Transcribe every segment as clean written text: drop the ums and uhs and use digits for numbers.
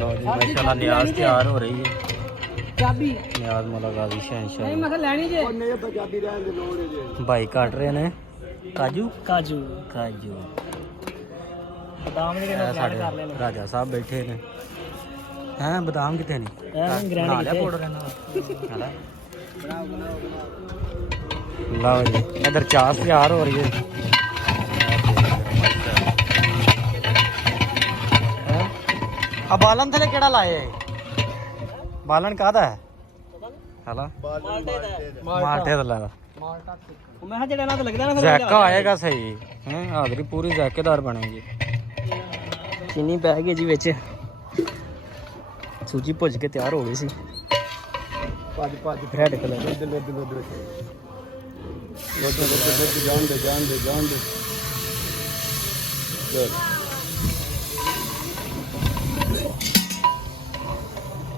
लो जी माशाल्लाह न्याज तैयार हो रही है। चाबी न्याज मुलाकात शहंशाह नहीं मैं लेनी जे भाई काट रहे ने काजू काजू काजू। बादाम ने साढ़े कर लेने राजा साहब बैठे ने हैं बादाम कितने नहीं बना लिया पाउडर लो जी इधर चास तैयार हो रही है। अब बालन थले केड़ा लाए बालन कादा है हला माल्टे दा लाया मैं जेड़ा ना तो लगदा ना जैका आएगा सही हैं हाजरी पूरी जैकेदार बनेगी। चीनी पै गई जी विच सूजी भुज के तैयार हो गई सी रेड कलर जान दे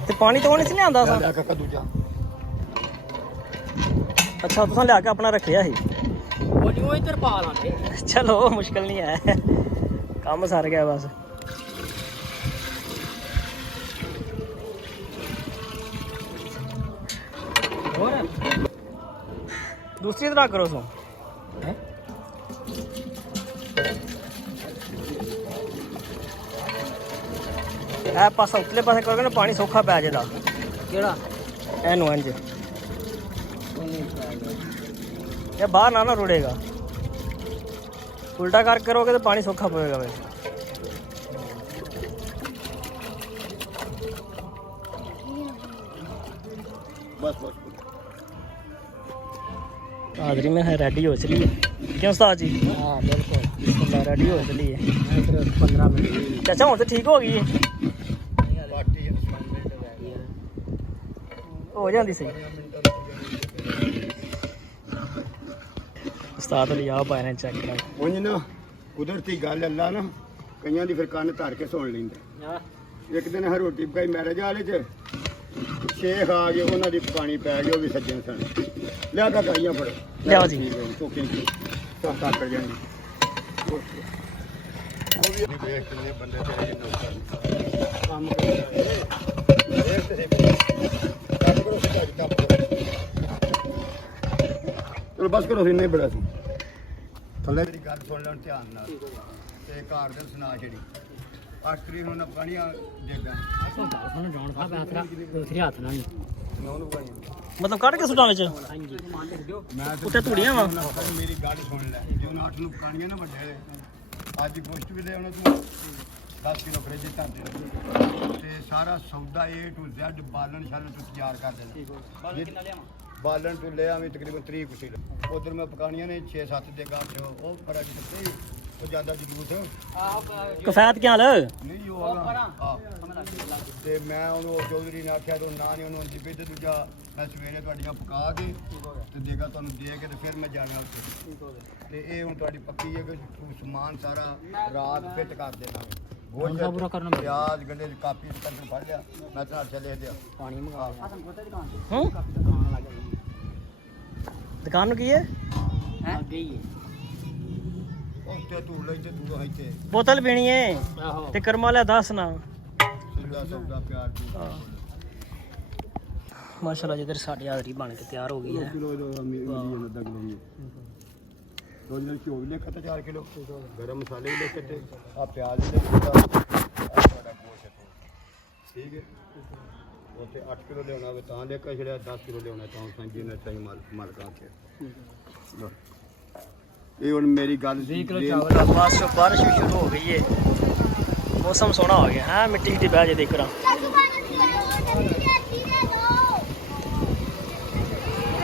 ते पानी तो नहीं लियांदा सा अच्छा तुसां लिया के अपना रखिया ही इधर पा लांगे चलो मुश्किल नहीं है काम सर गया बस। दूसरी तरह करो सो ए पासा उतले पासे करोगे ना पानी सौखा पै जेदा केड़ा एनु इंज ये बाहर ना रुड़ेगा उल्टा कर करोगे तो पानी सौखा पड़ेगा वैसे। हाजरी में है रेडी हो चली है क्यों उस्ताद जी? हाँ बिल्कुल रेडी हो चली है 15 मिनट चाचा हूँ तो ठीक हो गई है हो जाती सही। उस्ताद अली आप आए चेक करा उंज ना कुदरती गल अल्लाह ना कईयां दी फिर कन्न धर के सुन लैंदा। एक दिन हर रोटी पकाई मैरिज वाले च शेख आ गए उन्हां दी पानी पै गई भी सज्जन सन लिया का गाइयां फड़ो लिया जी चौकी तो कर जानी वो भी देख कितने बंदे तेरे काम कर एक ते काम करो सिद्धा चलो बस करो इन्ना ही बड़ा सी थल्ले मेरी गल सुन लो ध्यान नाल ते घर दे सुना छड़ी आखरी हुन पानियां देगा ਸਾਨੂੰ ਜਾਣ ਦਾ ਪੈਸਾ ਦੂਸਰੇ ਹੱਥ ਨਾਲ मैं ਉਹਨੂੰ ਪਾਣੀ ਮਤਲਬ ਕੱਢ ਕੇ ਸੁਟਾਂ ਵਿੱਚ ਮੈਂ ਉੱਤੇ ਧੂੜੀਆਂ ਵਾ ਮੇਰੀ ਗੱਲ ਸੁਣ ਲੈ ਜਦੋਂ ਨਾਠ ਨੂੰ ਪਕਾਣੀਆਂ ਨਾ ਵੱਡੇ ਅੱਜ ਪੁਸ਼ਟ ਵੀ ਦੇ ਉਹਨਾਂ ਤੂੰ 10 ਕਿਲੋ ਫਰਿੱਜ ਧਰ ਦੇ ਤੇ ਸਾਰਾ ਸੌਦਾ A to Z ਬਾਲਣ ਸ਼ਾਲਣ ਤੂੰ ਤਿਆਰ ਕਰ ਦੇਣਾ ਬਾਲਣ ਤੂੰ ਲੈ ਆਵੇਂ ਤਕਰੀਬਨ 30 ਕਿਲੋ ਉਧਰ ਮੈਂ ਪਕਾਣੀਆਂ ਨੇ 6-7 ਦੇ ਗਾਂ ਚ ਉਹ ਬੜਾ ਜਿੱਤੇ ਉਹ ਜ਼ਿਆਦਾ ਜਲੂਸ ਕਫਾਇਤ ਕੀ ਹਾਲ ਨਹੀਂ ਉਹ ਤੇ ਮੈਂ ਉਹਨੂੰ ਚੌਧਰੀ ਨੇ ਆਖਿਆ ਤੂੰ ਨਾ ਨਹੀਂ ਉਹਨੂੰ ਜਿੱਪੇ ਤੇ ਦੂਜਾ ਮੈਂ ਸਵੇਰੇ ਤੁਹਾਡੀਆਂ ਪਕਾ ਕੇ ਤੇ ਦੇਗਾ ਤੁਹਾਨੂੰ ਦੇ ਕੇ ਤੇ ਫਿਰ ਮੈਂ ਜਾਣਾ ਉੱਥੇ ਤੇ ਇਹ ਹੁਣ ਤੁਹਾਡੀ ਪੱਕੀ ਹੈ ਕਿ ਤੂੰ ਸਮਾਨ ਸਾਰਾ ਰਾਤ ਫਿੱਟ ਕਰ ਦੇਣਾ ਗੋਸ਼ਤ ਪੂਰਾ ਕਰਨਾ ਪਿਆਜ਼ ਗੰਡੇ ਦੀ ਕਾਪੀ ਤੱਕ ਫੜ ਲਿਆ ਮੈਂ ਤਾਂ ਚੱਲੇ ਦਿਆ ਪਾਣੀ ਮੰਗਾ ਹਾਂ ਦੁਕਾਨ ਨੂੰ ਕੀ ਹੈ ਅੱਗੇ ਹੀ ਹੈ ਉੱਤੇ ਤੂੰ ਲਈ ਤੇ ਤੂੰ ਇੱਥੇ ਬੋਤਲ ਪੀਣੀ ਹੈ ਤੇ ਕਰਮਾ ਲਿਆ ਦੱਸ ਨਾ ਸਿੱਧਾ ਸੌਦਾ ਪਿਆਰ ਦੀ ਮਾਸ਼ਾਅੱਲਾ ਜਿੱਧਰ ਸਾਡੀ ਹਾਜ਼ਰੀ ਬਣ ਕੇ ਤਿਆਰ ਹੋ ਗਈ ਹੈ ਕਿਲੋ ਦਾ ਮੇਰੀ ਲੱਦਾ ਕਿਲੋ रोज घ्यो भी लिखा था 4 किलो गरम मसाले भी लिखे थे आ प्याज भी लिखा था ठीक है उसे 8 किलो लेना हो तो लेकर छड़िया 10 किलो लेना तो संजी ने सही माल का के ये हुन मेरी गल 20 किलो चावल बस बारिश शुरू हो गई है मौसम सोना हो गया है मिट्टी की बह जे देख रहा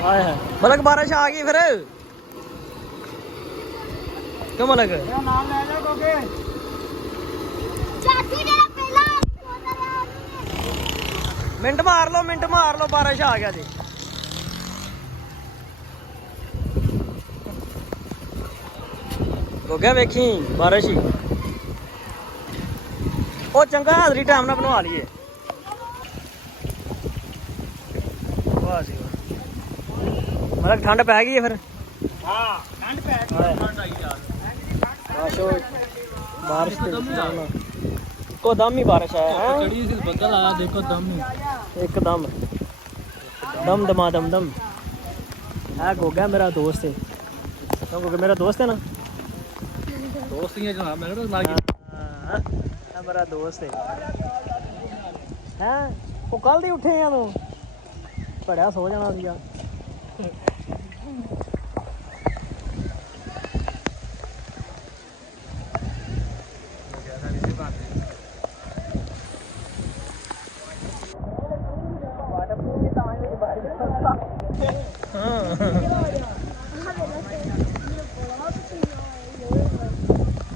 हाय हाय मलक बारिश आ गई फिर क्यों मलक नाम ले लो कोके चाची मेरा पहला मिनट मार लो बारिश आ गया जी हो गया वेखी बारिश ही ओ चंगा हाजरी टाइम ना बनवा लिए वाह जी मलक ठंड पै गई है फिर हां ठंड पै गई ठंड आई यार बारिश ਇੱਕੋ ਦਮ ਹੀ ਬਾਰਿਸ਼ ਆਇਆ ਹੈ कड़ी से बदल आया देखो दम ਇੱਕਦਮ ਦਮ ਦਮਾ ਦਮ ਦਮ ਆ ਗੋਗਾ ਮੇਰਾ ਦੋਸਤ ਹੈ ਤਾਂ ਗੋਗਾ ਮੇਰਾ ਦੋਸਤ ਹੈ ਨਾ दोस्त ही है जनाब मैं तो ना ਹਾਂ ਆ ਮੇਰਾ ਦੋਸਤ ਹੈ ਹੈਂ ਉਹ ਕੱਲ ਦੀ ਉੱਠੇ ਆ ਤੂੰ ਬੜਿਆ ਸੋ ਜਾਣਾ ਸੀਗਾ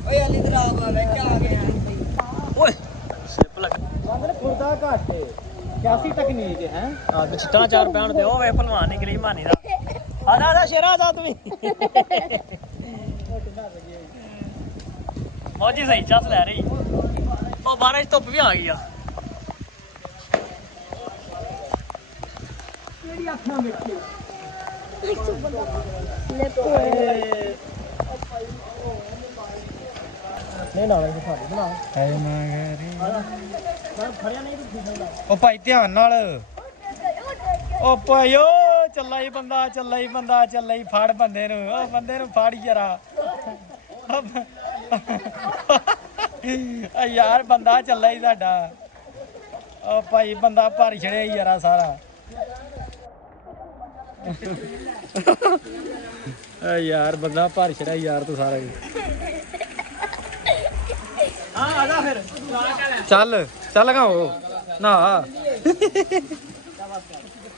ਓਏ ਅਲੀ ਦਰਾਬ ਆ ਵੇਖ ਆ ਗਿਆ ਓਏ ਸਿਪ ਲੱਗ अंदर खुर्दा घाट है कैसी तकनीक है ਆ ਤੇ ਚਿੱਟਾ ਚਾਰ ਪੈਣ ਦੇ ਉਹ ਵੇ ਭਲਵਾਨ ਨਿਕਲੀ ਮਾਨੀ ਦਾ ਆ ਜਾ ਸ਼ੇਰਾ ਜਾ ਤੂੰ ਵੀ ਮੌਜੀ ਸਹੀ ਚੱਸ ਲੈ ਰਹੀ ਉਹ ਬਾਰਿਸ਼ ਧੁੱਪ ਵੀ ਆ ਗਈ ਆ मेरी अखां देखियो ਨਹੀਂ ਨਾ ਇਹ ਸਾਡੀ ਬਣਾ है मांगरी ਮੈਂ ਫੜਿਆ ਨਹੀਂ ਤੂੰ ਠੀਕ ਹੁੰਦਾ ओ भाई ध्यान नाल ओ भाईओ ਚੱਲਾ ਹੀ ਬੰਦਾ ਚੱਲਾ ਹੀ ਫੜ ਬੰਦੇ ਨੂੰ ਉਹ ਬੰਦੇ ਨੂੰ ਫੜ ਜਰਾ ਆ ਯਾਰ ਬੰਦਾ ਚੱਲਾ ਹੀ ਸਾਡਾ ਉਹ ਭਾਈ ਬੰਦਾ ਭਰ ਛੜਿਆ ਹੀ ਯਾਰਾ ਸਾਰਾ ਆ ਯਾਰ ਬੰਦਾ ਭਰ ਛੜਿਆ ਯਾਰ ਤੂੰ ਸਾਰਾ ਹੀ ਹਾਂ ਆ ਜਾ ਫਿਰ ਚੱਲ ਗਾ ਉਹ ਨਾ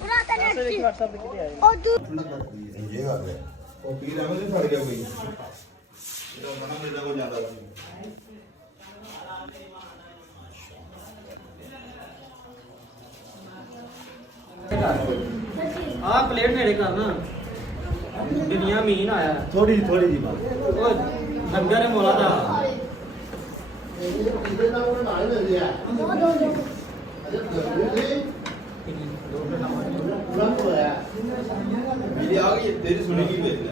WhatsApp ਤੇ ਕਿਤੇ ਆਏ ਇਹ ਆ ਗਿਆ ਉਹ ਪੀ ਲੈਵੇਂ ਤੇ ਫੜ ਗਿਆ ਕੋਈ ਇਹਦਾ ਮਨਾ ਮੇਰਾ ਕੋ ਜਾਂਦਾ ਆ ਪਲੇਟ ਨੇੜੇ ਕਰਨਾ ਦੁਨੀਆ ਮੀਨ ਆਇਆ ਥੋੜੀ ਜੀ ਬਾਤ ਉਹ ਡੰਗਰ ਹੈ ਮੋਲਾ ਦਾ ਇਹਦੇ ਨਾਲ ਉਹ ਨਾਲ ਮਿਲਦੇ ਆ ਪੂਰਾ ਹੋਇਆ ਮੇਰੀ ਆ ਗਈ ਤੇਰੀ ਸੁਣੀ ਕੀ ਵੇਖ